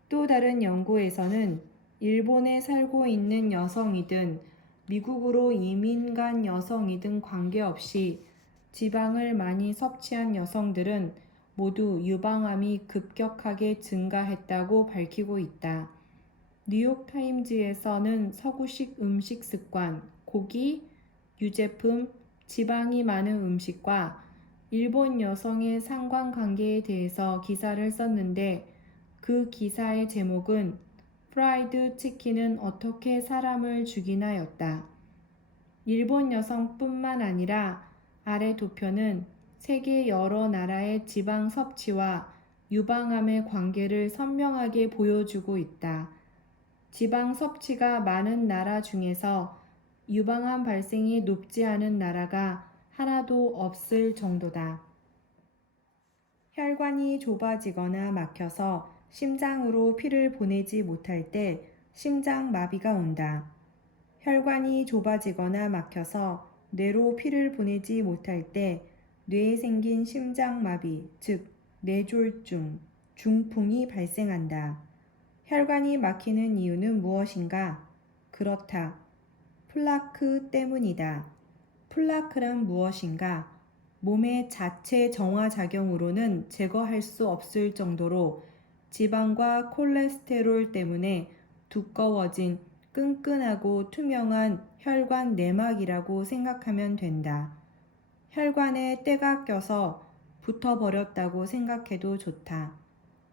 또 다른 연구에서는 일본에 살고 있는 여성이든 미국으로 이민 간 여성이든 관계없이 지방을 많이 섭취한 여성들은 모두 유방암이 급격하게 증가했다고 밝히고 있다. 뉴욕타임즈에서는 서구식 음식 습관, 고기, 유제품, 지방이 많은 음식과 일본 여성의 상관관계에 대해서 기사를 썼는데 그 기사의 제목은 프라이드 치킨은 어떻게 사람을 죽이나였다. 일본 여성뿐만 아니라 아래 두 편은 세계 여러 나라의 지방 섭취와 유방암의 관계를 선명하게 보여주고 있다. 지방 섭취가 많은 나라 중에서 유방암 발생이 높지 않은 나라가 하나도 없을 정도다. 혈관이 좁아지거나 막혀서 심장으로 피를 보내지 못할 때 심장마비가 온다. 혈관이 좁아지거나 막혀서 뇌로 피를 보내지 못할 때 뇌에 생긴 심장마비, 즉 뇌졸중, 중풍이 발생한다. 혈관이 막히는 이유는 무엇인가? 그렇다. 플라크 때문이다. 플라크란 무엇인가? 몸의 자체 정화작용으로는 제거할 수 없을 정도로 지방과 콜레스테롤 때문에 두꺼워진 끈끈하고 투명한 혈관 내막이라고 생각하면 된다. 혈관에 때가 껴서 붙어버렸다고 생각해도 좋다.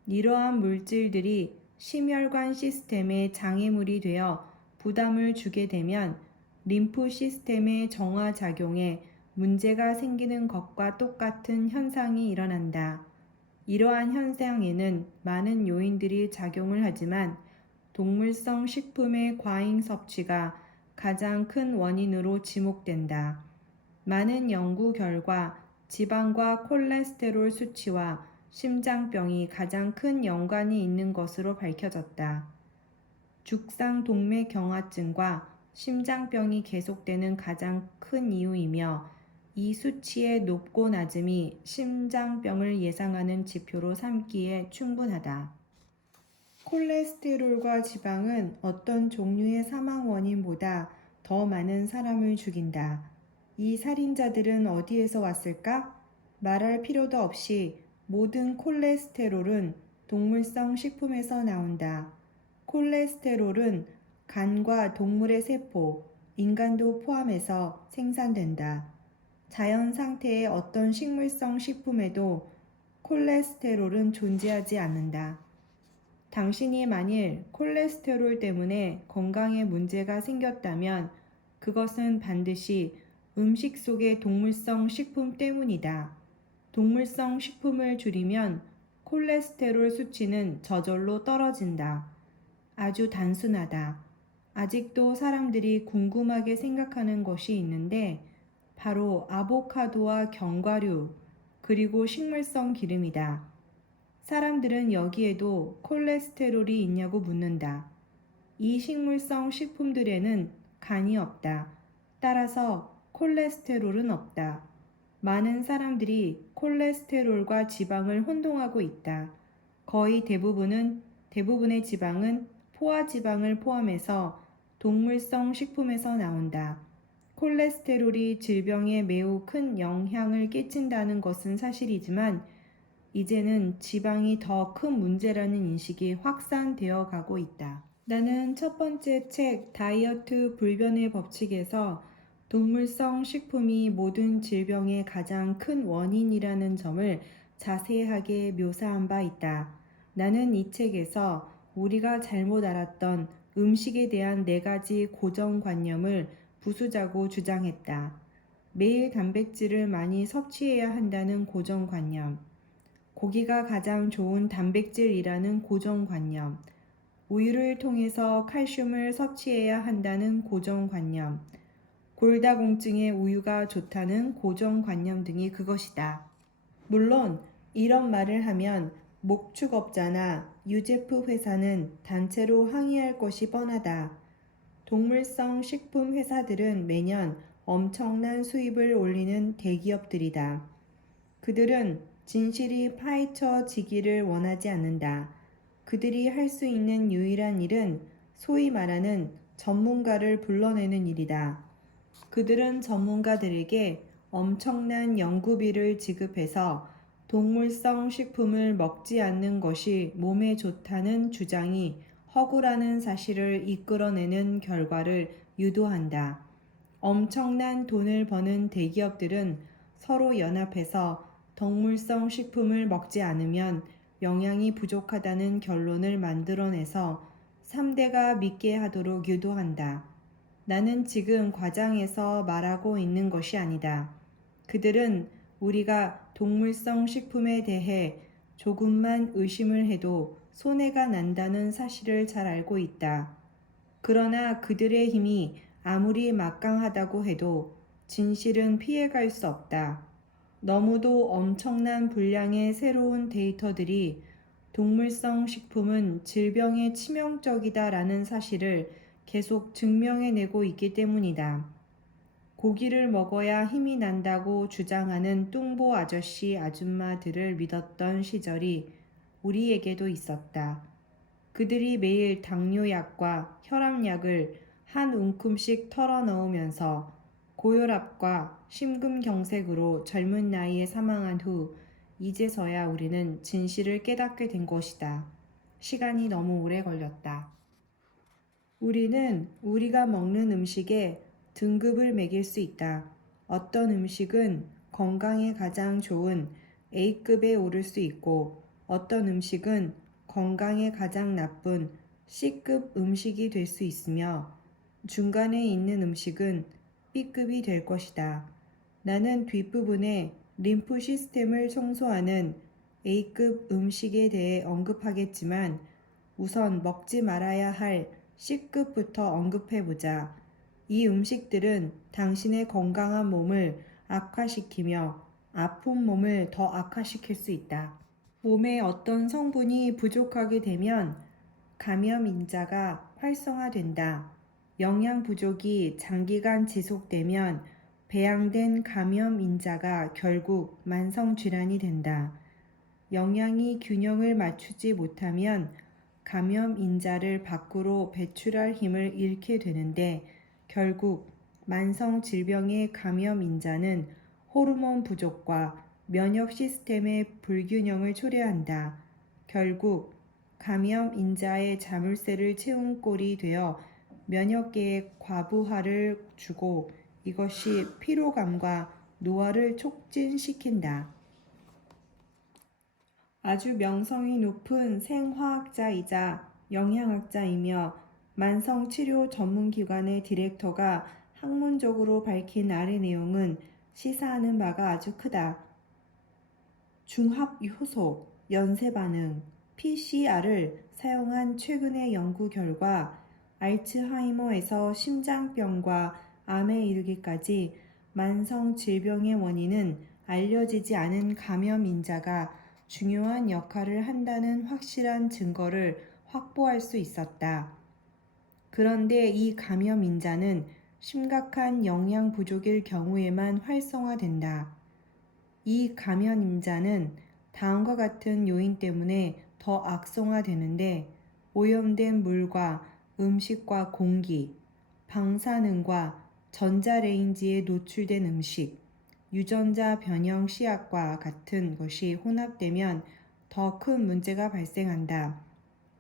이러한 물질들이 심혈관 시스템에 장애물이 되어 부담을 주게 되면 림프 시스템의 정화작용에 문제가 생기는 것과 똑같은 현상이 일어난다. 이러한 현상에는 많은 요인들이 작용을 하지만 동물성 식품의 과잉 섭취가 가장 큰 원인으로 지목된다. 많은 연구 결과 지방과 콜레스테롤 수치와 심장병이 가장 큰 연관이 있는 것으로 밝혀졌다. 죽상동맥경화증과 심장병이 계속되는 가장 큰 이유이며 이 수치의 높고 낮음이 심장병을 예상하는 지표로 삼기에 충분하다. 콜레스테롤과 지방은 어떤 종류의 사망 원인보다 더 많은 사람을 죽인다. 이 살인자들은 어디에서 왔을까? 말할 필요도 없이 모든 콜레스테롤은 동물성 식품에서 나온다. 콜레스테롤은 간과 동물의 세포, 인간도 포함해서 생산된다. 자연 상태의 어떤 식물성 식품에도 콜레스테롤은 존재하지 않는다. 당신이 만일 콜레스테롤 때문에 건강에 문제가 생겼다면 그것은 반드시 음식 속의 동물성 식품 때문이다. 동물성 식품을 줄이면 콜레스테롤 수치는 저절로 떨어진다. 아주 단순하다. 아직도 사람들이 궁금하게 생각하는 것이 있는데 바로 아보카도와 견과류 그리고 식물성 기름이다. 사람들은 여기에도 콜레스테롤이 있냐고 묻는다. 이 식물성 식품들에는 간이 없다. 따라서 콜레스테롤은 없다. 많은 사람들이 콜레스테롤과 지방을 혼동하고 있다. 거의 대부분의 지방은 포화지방을 포함해서 동물성 식품에서 나온다. 콜레스테롤이 질병에 매우 큰 영향을 끼친다는 것은 사실이지만 이제는 지방이 더 큰 문제라는 인식이 확산되어 가고 있다. 나는 첫 번째 책 다이어트 불변의 법칙에서 동물성 식품이 모든 질병의 가장 큰 원인이라는 점을 자세하게 묘사한 바 있다. 나는 이 책에서 우리가 잘못 알았던 음식에 대한 4가지 고정관념을 부수자고 주장했다. 매일 단백질을 많이 섭취해야 한다는 고정관념, 고기가 가장 좋은 단백질이라는 고정관념, 우유를 통해서 칼슘을 섭취해야 한다는 고정관념, 골다공증에 우유가 좋다는 고정관념 등이 그것이다. 물론 이런 말을 하면 목축업자나 유제품 회사는 단체로 항의할 것이 뻔하다. 동물성 식품 회사들은 매년 엄청난 수입을 올리는 대기업들이다. 그들은 진실이 파헤쳐지기를 원하지 않는다. 그들이 할 수 있는 유일한 일은 소위 말하는 전문가를 불러내는 일이다. 그들은 전문가들에게 엄청난 연구비를 지급해서 동물성 식품을 먹지 않는 것이 몸에 좋다는 주장이 허구라는 사실을 이끌어내는 결과를 유도한다. 엄청난 돈을 버는 대기업들은 서로 연합해서 동물성 식품을 먹지 않으면 영양이 부족하다는 결론을 만들어내서 3대가 믿게 하도록 유도한다. 나는 지금 과장해서 말하고 있는 것이 아니다. 그들은 우리가 동물성 식품에 대해 조금만 의심을 해도 손해가 난다는 사실을 잘 알고 있다. 그러나 그들의 힘이 아무리 막강하다고 해도 진실은 피해갈 수 없다. 너무도 엄청난 분량의 새로운 데이터들이 동물성 식품은 질병에 치명적이다라는 사실을 계속 증명해내고 있기 때문이다. 고기를 먹어야 힘이 난다고 주장하는 뚱보 아저씨 아줌마들을 믿었던 시절이 우리에게도 있었다. 그들이 매일 당뇨약과 혈압약을 한 움큼씩 털어 넣으면서 고혈압과 심근경색으로 젊은 나이에 사망한 후 이제서야 우리는 진실을 깨닫게 된 것이다. 시간이 너무 오래 걸렸다. 우리는 우리가 먹는 음식에 등급을 매길 수 있다. 어떤 음식은 건강에 가장 좋은 A급에 오를 수 있고 어떤 음식은 건강에 가장 나쁜 C급 음식이 될 수 있으며 중간에 있는 음식은 B급이 될 것이다. 나는 뒷부분에 림프 시스템을 청소하는 A급 음식에 대해 언급하겠지만 우선 먹지 말아야 할 C급부터 언급해보자. 이 음식들은 당신의 건강한 몸을 악화시키며 아픈 몸을 더 악화시킬 수 있다. 몸에 어떤 성분이 부족하게 되면 감염 인자가 활성화된다. 영양 부족이 장기간 지속되면 배양된 감염 인자가 결국 만성 질환이 된다. 영양이 균형을 맞추지 못하면 감염 인자를 밖으로 배출할 힘을 잃게 되는데 결국 만성 질병의 감염 인자는 호르몬 부족과 면역 시스템의 불균형을 초래한다. 결국 감염 인자의 자물쇠를 채운 꼴이 되어 면역계에 과부하를 주고 이것이 피로감과 노화를 촉진시킨다. 아주 명성이 높은 생화학자이자 영양학자이며 만성치료 전문기관의 디렉터가 학문적으로 밝힌 아래 내용은 시사하는 바가 아주 크다. 중합효소, 연쇄반응, PCR을 사용한 최근의 연구 결과 알츠하이머에서 심장병과 암에 이르기까지 만성 질병의 원인은 알려지지 않은 감염 인자가 중요한 역할을 한다는 확실한 증거를 확보할 수 있었다. 그런데 이 감염 인자는 심각한 영양 부족일 경우에만 활성화된다. 이 감염 인자는 다음과 같은 요인 때문에 더 악성화되는데 오염된 물과 음식과 공기, 방사능과 전자레인지에 노출된 음식, 유전자 변형 씨앗과 같은 것이 혼합되면 더 큰 문제가 발생한다.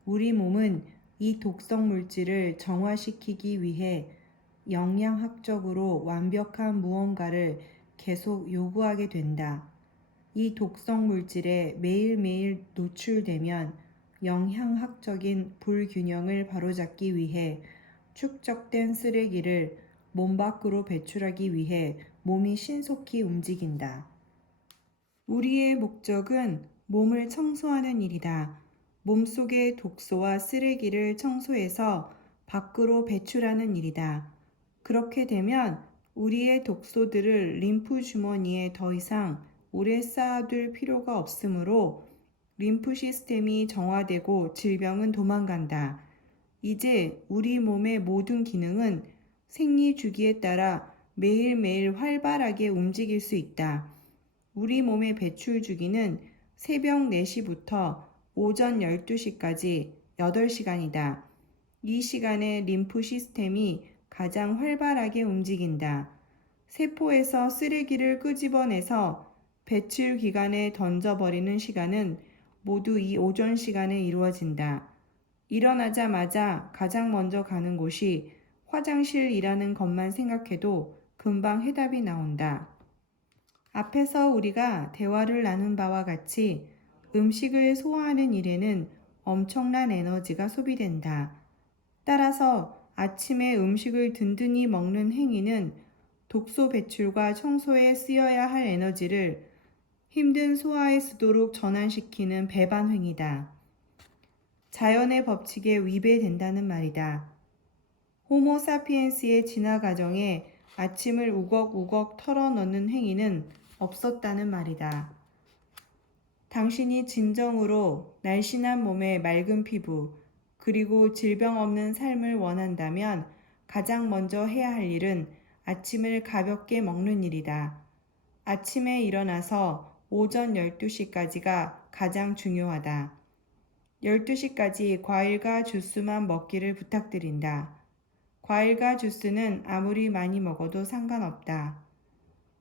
우리 몸은 이 독성 물질을 정화시키기 위해 영양학적으로 완벽한 무언가를 계속 요구하게 된다. 이 독성 물질에 매일매일 노출되면 영양학적인 불균형을 바로잡기 위해 축적된 쓰레기를 몸 밖으로 배출하기 위해 몸이 신속히 움직인다. 우리의 목적은 몸을 청소하는 일이다. 몸속의 독소와 쓰레기를 청소해서 밖으로 배출하는 일이다. 그렇게 되면 우리의 독소들을 림프 주머니에 더 이상 오래 쌓아둘 필요가 없으므로 림프 시스템이 정화되고 질병은 도망간다. 이제 우리 몸의 모든 기능은 생리 주기에 따라 매일매일 활발하게 움직일 수 있다. 우리 몸의 배출 주기는 새벽 4시부터 오전 12시까지 8시간이다. 이 시간에 림프 시스템이 가장 활발하게 움직인다. 세포에서 쓰레기를 끄집어내서 배출 기관에 던져버리는 시간은 모두 이 오전 시간에 이루어진다. 일어나자마자 가장 먼저 가는 곳이 화장실이라는 것만 생각해도 금방 해답이 나온다. 앞에서 우리가 대화를 나눈 바와 같이 음식을 소화하는 일에는 엄청난 에너지가 소비된다. 따라서 아침에 음식을 든든히 먹는 행위는 독소 배출과 청소에 쓰여야 할 에너지를 힘든 소화에 쓰도록 전환시키는 배반행위다. 자연의 법칙에 위배된다는 말이다. 호모 사피엔스의 진화 과정에 아침을 우걱우걱 털어넣는 행위는 없었다는 말이다. 당신이 진정으로 날씬한 몸에 맑은 피부, 그리고 질병 없는 삶을 원한다면 가장 먼저 해야 할 일은 아침을 가볍게 먹는 일이다. 아침에 일어나서 오전 12시까지가 가장 중요하다. 12시까지 과일과 주스만 먹기를 부탁드린다. 과일과 주스는 아무리 많이 먹어도 상관없다.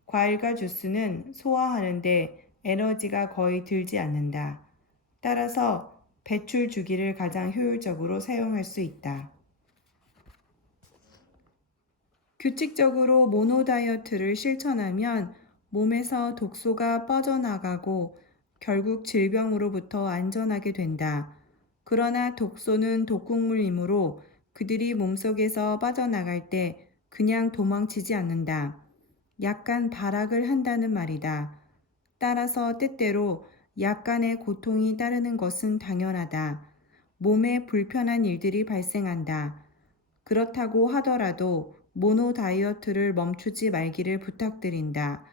과일과 주스는 소화하는데 에너지가 거의 들지 않는다. 따라서 배출 주기를 가장 효율적으로 사용할 수 있다. 규칙적으로 모노 다이어트를 실천하면 몸에서 독소가 빠져나가고 결국 질병으로부터 안전하게 된다. 그러나 독소는 독극물이므로 그들이 몸속에서 빠져나갈 때 그냥 도망치지 않는다. 약간 발악을 한다는 말이다. 따라서 때때로 약간의 고통이 따르는 것은 당연하다. 몸에 불편한 일들이 발생한다. 그렇다고 하더라도 모노 다이어트를 멈추지 말기를 부탁드린다.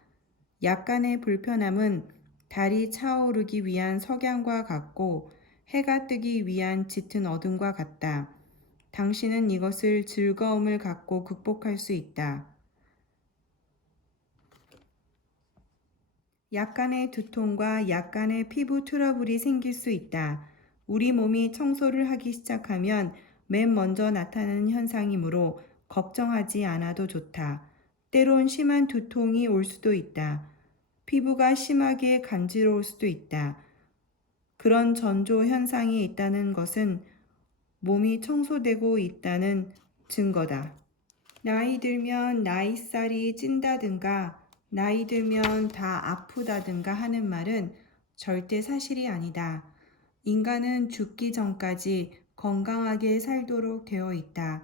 약간의 불편함은 달이 차오르기 위한 석양과 같고 해가 뜨기 위한 짙은 어둠과 같다. 당신은 이것을 즐거움을 갖고 극복할 수 있다. 약간의 두통과 약간의 피부 트러블이 생길 수 있다. 우리 몸이 청소를 하기 시작하면 맨 먼저 나타나는 현상이므로 걱정하지 않아도 좋다. 때론 심한 두통이 올 수도 있다. 피부가 심하게 간지러울 수도 있다. 그런 전조 현상이 있다는 것은 몸이 청소되고 있다는 증거다. 나이 들면 나이살이 찐다든가 나이 들면 다 아프다든가 하는 말은 절대 사실이 아니다. 인간은 죽기 전까지 건강하게 살도록 되어 있다.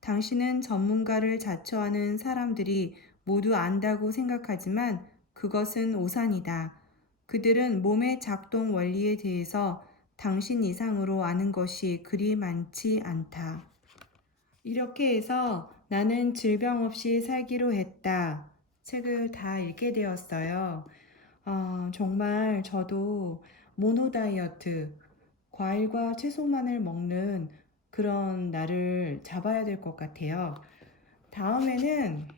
당신은 전문가를 자처하는 사람들이 모두 안다고 생각하지만 그것은 오산이다. 그들은 몸의 작동 원리에 대해서 당신 이상으로 아는 것이 그리 많지 않다. 이렇게 해서 나는 질병 없이 살기로 했다. 책을 다 읽게 되었어요. 정말 저도 모노 다이어트, 과일과 채소만을 먹는 그런 날을 잡아야 될 것 같아요. 다음에는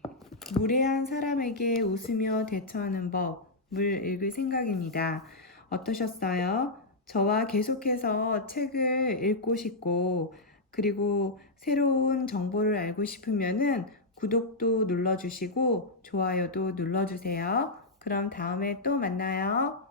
무례한 사람에게 웃으며 대처하는 법을 읽을 생각입니다. 어떠셨어요? 저와 계속해서 책을 읽고 싶고, 그리고 새로운 정보를 알고 싶으면은 구독도 눌러주시고, 좋아요도 눌러주세요. 그럼 다음에 또 만나요.